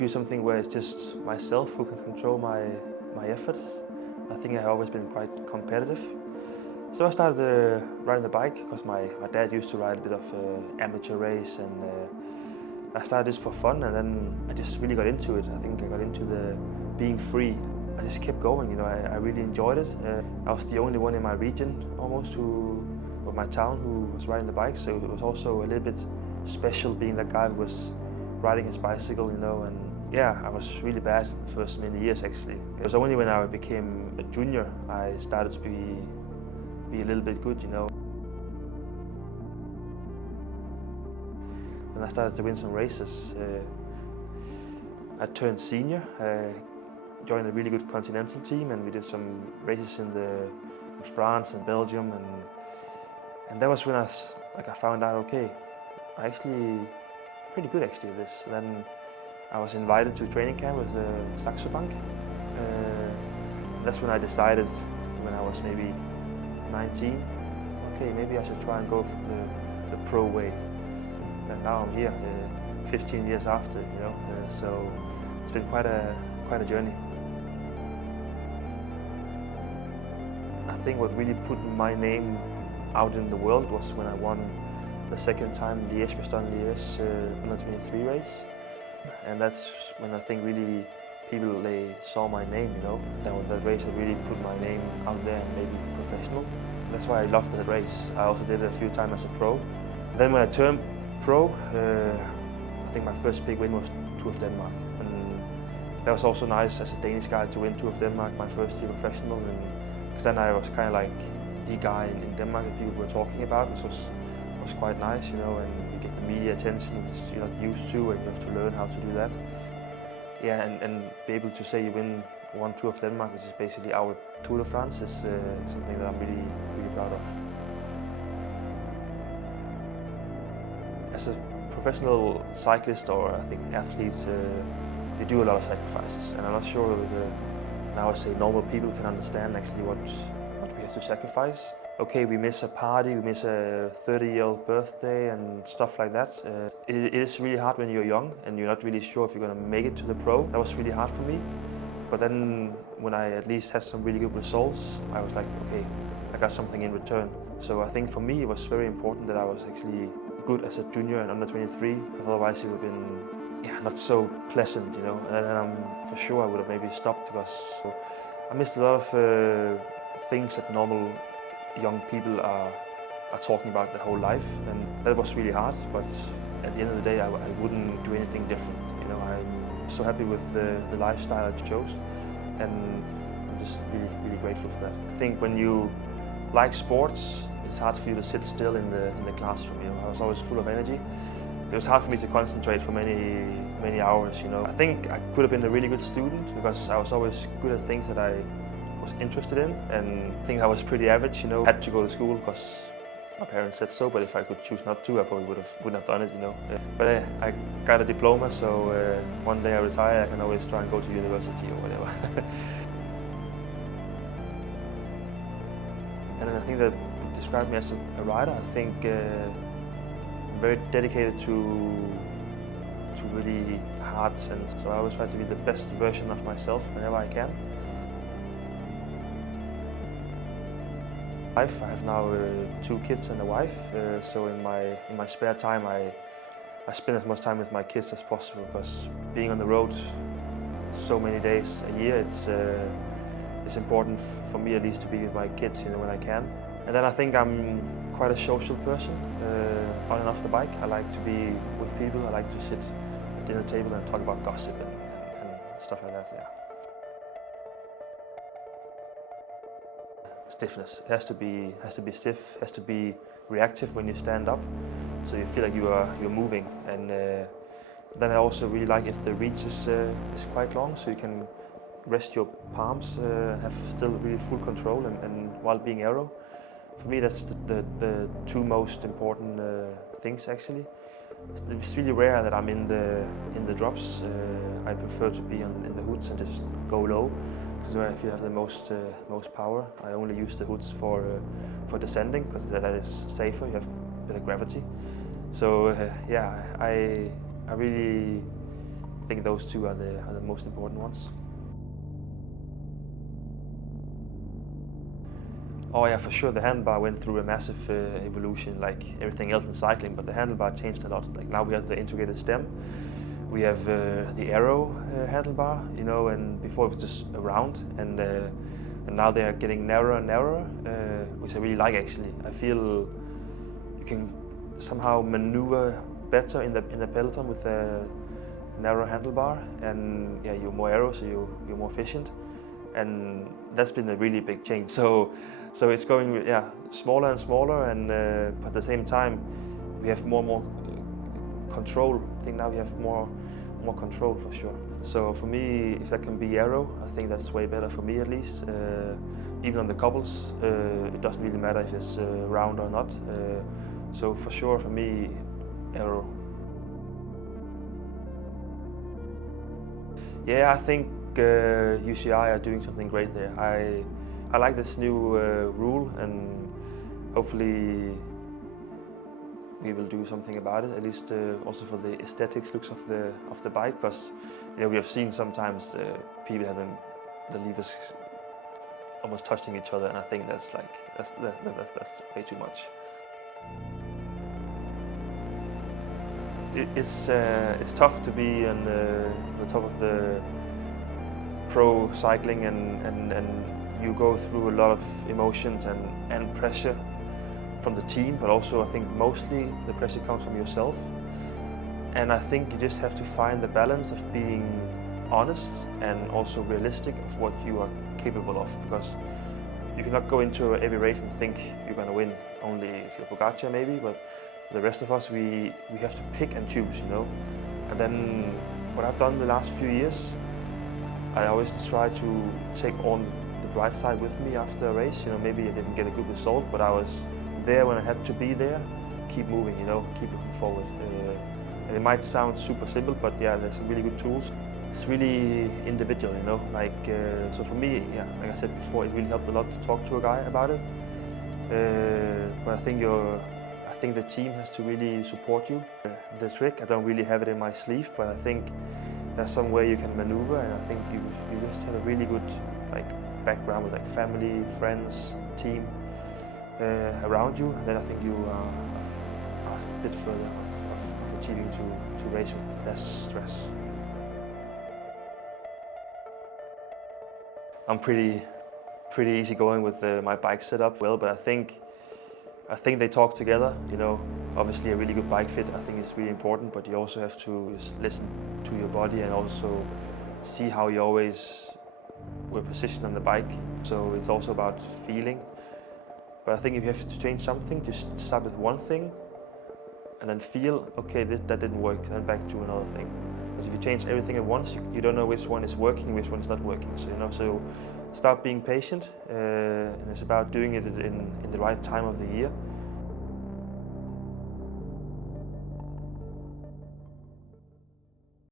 do something where it's just myself who can control my efforts. I think I've always been quite competitive. So I started riding the bike because my dad used to ride a bit of amateur race, and I started this for fun, and then I just really got into it. I think I got into the being free. I just kept going, you know, I really enjoyed it. I was the only one in my region almost of my town who was riding the bike, so it was also a little bit special being that guy who was riding his bicycle, you know. And yeah, I was really bad the first many years actually. It was only when I became a junior I started to be a little bit good, you know. Then I started to win some races. I turned senior. Joined a really good continental team, and we did some races in France and Belgium, and that was when I found out, okay, I actually pretty good actually at this. Then I was invited to a training camp with Saxo Bank. That's when I decided, when I was maybe 19, okay, maybe I should try and go for the pro way. And now I'm here, 15 years after, you know. So it's been quite a journey. I think what really put my name out in the world was when I won the second time Liège-Bastogne-Liège under 23 race. And that's when I think really people, they saw my name, you know. That was that race that really put my name out there and made me professional. That's why I loved that race. I also did it a few times as a pro. Then when I turned pro, I think my first big win was Tour of Denmark. And that was also nice as a Danish guy to win Tour of Denmark my first year professional. And because then I was kind of like the guy in Denmark that people were talking about, which was quite nice, you know, and you get the media attention which you're not used to, and you have to learn how to do that. Yeah, and be able to say you win one Tour of Denmark, which is basically our Tour de France, is something that I'm really, really proud of. As a professional cyclist, or I think athletes, they do a lot of sacrifices, and I'm not sure now I say normal people can understand actually what we have to sacrifice. Okay, we miss a party, we miss a 30-year-old birthday and stuff like that. It is really hard when you're young and you're not really sure if you're going to make it to the pro. That was really hard for me. But then when I at least had some really good results, I was like, okay, I got something in return. So I think for me it was very important that I was actually good as a junior and under 23, because otherwise it would have been not so pleasant, you know. And then for sure I would have maybe stopped, because I missed a lot of things that normal young people are talking about their whole life, and that was really hard. But at the end of the day, I wouldn't do anything different. You know, I'm so happy with the lifestyle I chose, and I'm just really, really grateful for that. I think when you like sports, it's hard for you to sit still in the classroom. You know, I was always full of energy. It was hard for me to concentrate for many hours. You know, I think I could have been a really good student because I was always good at things that I was interested in, and I think I was pretty average, you know. I had to go to school because my parents said so, but if I could choose not to, I probably wouldn't have done it, you know. But I got a diploma, so one day I retire, I can always try and go to university or whatever. And then I think that described me as a rider. I think I'm very dedicated to really hard, and so I always try to be the best version of myself whenever I can. I have now 2 kids and a wife, so in my spare time I spend as much time with my kids as possible, because being on the road so many days a year, it's important for me at least to be with my kids, you know, when I can. And then I think I'm quite a social person, on and off the bike. I like to be with people. I like to sit at the dinner table and talk about gossip and stuff like that. Yeah. Stiffness. It has to be stiff. Has to be reactive when you stand up, so you feel like you're moving. And then I also really like if the reach is quite long, so you can rest your palms, have still really full control, and while being aero. For me, that's the 2 most important things actually. It's really rare that I'm in the drops. I prefer to be in the hoods and just go low. This is where I feel I have the most power. I only use the hoods for descending, because that is safer. You have a bit of gravity. So yeah, I really think those two are the most important ones. Oh yeah, for sure the handlebar went through a massive evolution like everything else in cycling, but the handlebar changed a lot. Like now we have the integrated stem, we have the arrow handlebar, you know, and before it was just a round, and now they are getting narrower and narrower, which I really like actually. I feel you can somehow maneuver better in the peloton with a narrow handlebar, and yeah, you're more arrow, so you're more efficient, and that's been a really big change. So it's going smaller and smaller, and but at the same time we have more and more control. I think now we have more control for sure. So for me, if that can be arrow, I think that's way better for me at least. Even on the cobbles, it doesn't really matter if it's round or not. So for sure for me, arrow. Yeah, I think UCI are doing something great there. I like this new rule, and hopefully we will do something about it. At least also for the aesthetics looks of the bike, because you know we have seen sometimes people having the levers almost touching each other, and I think that's way too much. It's tough to be on the top of the pro cycling, and you go through a lot of emotions and pressure from the team, but also I think mostly the pressure comes from yourself. And I think you just have to find the balance of being honest and also realistic of what you are capable of, because you cannot go into every race and think you're going to win, only if you're Pogacar maybe, but the rest of us, we have to pick and choose, you know. And then what I've done the last few years, I always try to take on the bright side with me after a race. You know, maybe I didn't get a good result, but I was there when I had to be there. Keep moving, you know, keep looking forward. And it might sound super simple, but yeah, there's some really good tools. It's really individual, you know. Like so for me, yeah, like I said before, it really helped a lot to talk to a guy about it. But I think the team has to really support you. The trick, I don't really have it in my sleeve, but I think there's some way you can maneuver, and I think you just have a really good background with family, friends, team around you, and then I think you are a bit further of achieving to race with less stress. I'm pretty easy going with my bike setup, but I think they talk together, you know. Obviously a really good bike fit I think is really important, but you also have to listen to your body and also see how you always were positioned on the bike. So it's also about feeling. But I think if you have to change something, just start with one thing and then feel, okay, that didn't work, then back to another thing. Because if you change everything at once, you don't know which one is working, which one is not working. So, you know, so start being patient, and it's about doing it in the right time of the year.